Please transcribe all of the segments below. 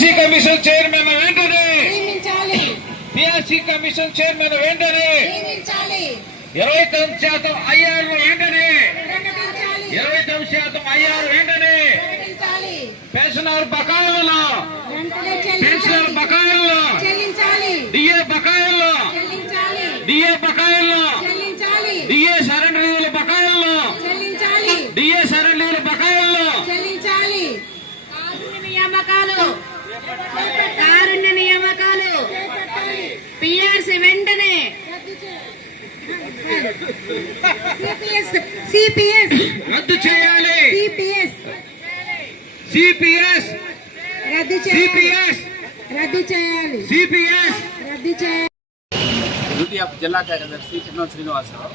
PRC commission chairman వెంటనే PRC commission chairman వెంటనే 29% IR వెంటనే 29% ఐఆర్ వెంటనే పెన్షనర్ బకాయిల్లో డిఏ బకాయిల్లో డిఏ సరెండర్ లీవుల బకాయిల్లో డిఏ సరెండర్ లీవుల బకాయిల్లో కారుణ్య నియామకాలు పిఆర్సీ వెంటనే సిపిఎస్ రద్దు చేయాలి. సిపిఎస్ రద్దు చేయాలి. యూటీఎఫ్ జిల్లా కార్యదర్శి చిన్న శ్రీనివాసరావు.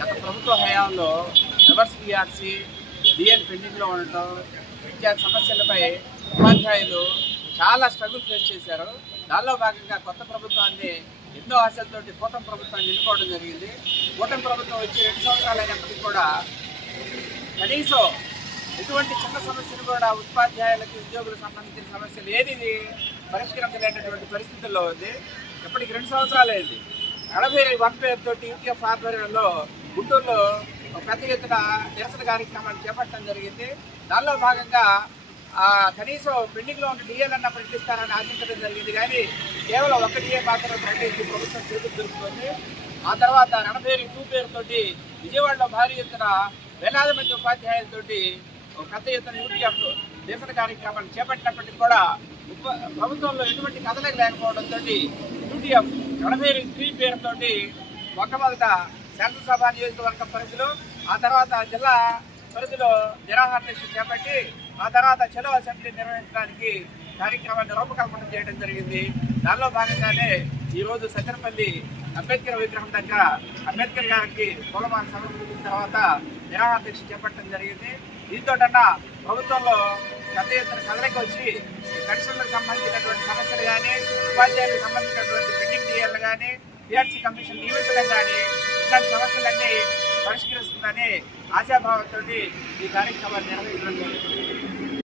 గత ప్రభుత్వ హయాంలో రివర్స్ పిఆర్సీ డిఎల్ పెండింగ్లో ఉండటం ఇత్యాది సమస్యలపై ఉపాధ్యాయులు చాలా స్ట్రగుల్ ఫేస్ చేశారు. దానిలో భాగంగా కొత్త ప్రభుత్వాన్ని ఎన్నో ఆశలతోటి కూటమి ప్రభుత్వాన్ని ఎన్నుకోవడం జరిగింది. కూటమి ప్రభుత్వం వచ్చి 2 సంవత్సరాలు అయినప్పటికీ కూడా కనీసం ఎటువంటి చిన్న సమస్యలు కూడా ఉపాధ్యాయులకి ఉద్యోగులకు సంబంధించిన సమస్యలు ఏది పరిష్కరించలేనటువంటి పరిస్థితుల్లో ఉంది. ఇప్పటికి 2 సంవత్సరాలు అయింది. 41 పేరుతోటి యూటీఎఫ్ ఆధ్వర్యంలో గుంటూరులో పెద్ద ఎత్తున నిరసన కార్యక్రమాలు చేపట్టడం జరిగింది. దానిలో భాగంగా కనీసం పెండింగ్లో ఉన్న డిఏలు అన్న ప్రకటిస్తారని ఆశించడం జరిగింది. కానీ కేవలం 1 డిఏ మాత్రమే ప్రకటించి ప్రభుత్వం చేతులు దొరుకుతుంది. ఆ తర్వాత 82 పేరుతోటి విజయవాడలో భారీ ఎత్తున వేలాది మంది ఉపాధ్యాయులతోటి పెద్ద ఎత్తున యూటీఎఫ్ నిరసన కార్యక్రమాలు చేపట్టినప్పటికీ కూడా ప్రభుత్వంలో ఎటువంటి కదలిక లేకపోవడంతో యూటీఎఫ్ 83 పేరుతోటి మొట్టమొదట శాసనసభ నియోజకవర్గం పరిధిలో, ఆ తర్వాత జిల్లా పరిధిలో నిరాహార దీక్ష చేపట్టి ఆ తర్వాత చలో అసెంబ్లీ నిర్వహించడానికి కార్యక్రమాన్ని రూపకల్పన చేయడం జరిగింది. దానిలో భాగంగానే ఈరోజు సజ్జనపల్లి అంబేద్కర్ విగ్రహం దగ్గర అంబేద్కర్ గారికి పూలమాల సమర్పించిన తర్వాత నిరాహార దీక్ష చేపట్టడం జరిగింది. దీంతోటన్నా ప్రభుత్వంలో పెద్ద ఎత్తున కదలిక వచ్చి పెన్షన్లకు సంబంధించినటువంటి సమస్యలు కానీ, ఉపాధ్యాయులకు సంబంధించినటువంటి పెండింగ్ డిఏలు కానీ, పిఆర్సీ కమిషన్ నియమించడం కానీ ఇలాంటి సమస్యలన్నీ పరిష్కరిస్తుందని ఆశాభావంతో ఈ కార్యక్రమాన్ని నిర్వహించడం జరుగుతుంది.